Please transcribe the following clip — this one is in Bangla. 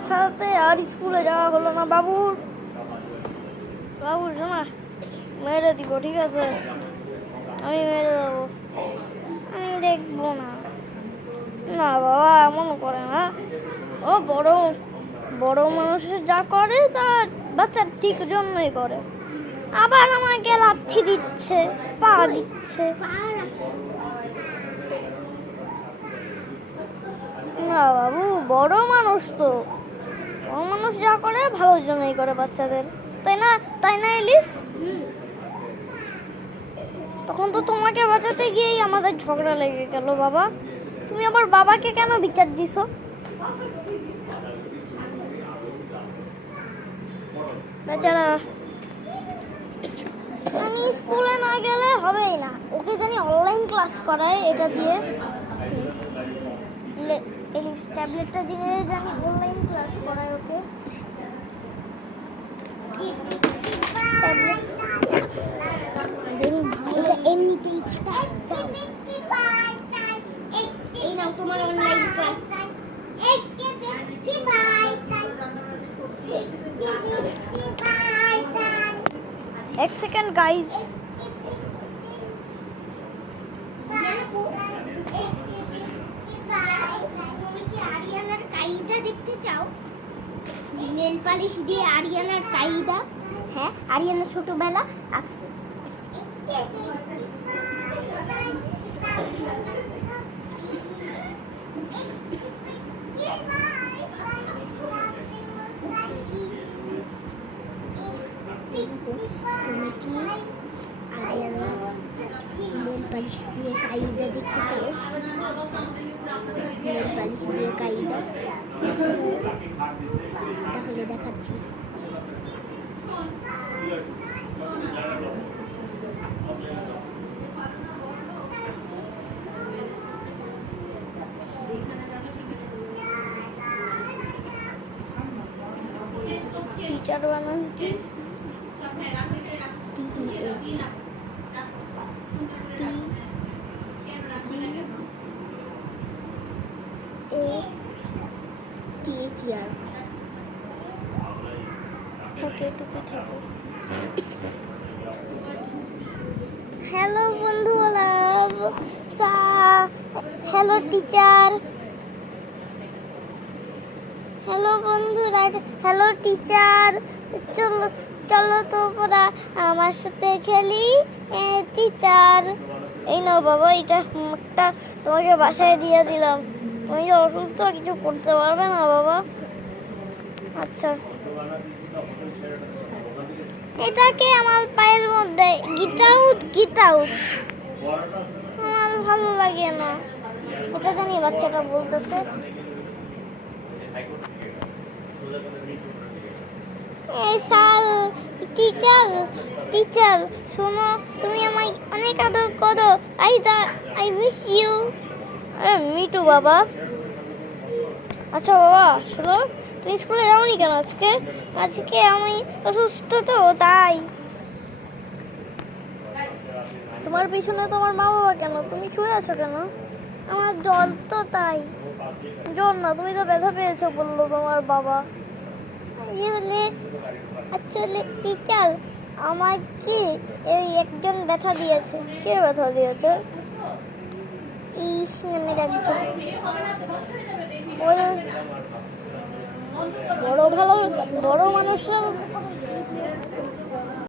ব্যথাতে আর স্কুলে যাওয়া হলো না। বাবুর শোনা, মেরে দিব, ঠিক আছে? আমি মেরে দেবো, আমি দেখবো না। না বাবা, এমন করে না। ও বড় মানুষের যা করে তা বাচ্চা ঠিক জন্যই করে। আবার আমাকে লাথি দিচ্ছে, পা দিচ্ছে। না বাবু, বড় মানুষ যা করে ভালোর জন্যই করে বাচ্চাদের, তাই না এলিস? তখন তো তোমাকে বাঁচাতে গিয়েই আমাদের ঝগড়া লেগে গেল বাবা। তুমি আবার বাবাকে কেন বিচার দিছো? বেচারা, আমি স্কুলে না গেলে হবেই না। ওকে জানি অনলাইন ক্লাস করায় এটা দিয়ে, এই ট্যাবলেটটা দিয়ে জানি অনলাইন ক্লাস করায় ওকে। এমনিতেই ফাটা। এই নাও তোমার অনলাইন ক্লাস। এক সেকেন্ড গাইজ। আরিয়ানার কায়দা দেখতে চাও? নেল পালিশ দিয়ে আরিয়ানার কায়দা। হ্যাঁ, আরিয়ানা ছোটবেলা আঁকছে। তুমি কি আরিয়ানা নেল পালিশ দিয়ে কায়দা দেখতে চাও? নেল পালিশ দিয়ে কায়দা, তাহলে দেখাচ্ছি। টিচার বানান কি? হ্যালো বন্ধু, হ্যালো টিচার, হ্যালো বন্ধুরা, হ্যালো টিচার। চলো তো পড়া আমার সাথে খেলি টিচার। এই নাও বাবা, এটা একটা তোমাকে বাসায় দিয়ে দিলাম। তুমি অসুস্থ, কিছু করতে পারবে না বাবা। আচ্ছা, এটাকে আমার পায়ের মধ্যে গিট আউট। আমার ভালো লাগে না, এটা জানি বাচ্চাটা বলতেছে। টিচার শোনো, তুমি আমায় অনেক আদর করো। I miss you. মিটু বাবা। আচ্ছা বাবা শোনো, তুমি স্কুলে যাওনি কেন আজকে আমি অসুস্থ তো, তাই। তোমার পিছনে তোমার মা বাবা কেন? তুমি শুয়ে আছো কেন? আমার জল তো, তাই। জ্বর না, তুমি তো ব্যথা পেয়েছো বললো তোমার বাবা। আসলে টিচার, আমাকে এই একজন ব্যথা দিয়েছে। কে ব্যথা দিয়েছে? ইস নামের একজন। বড় মানুষরা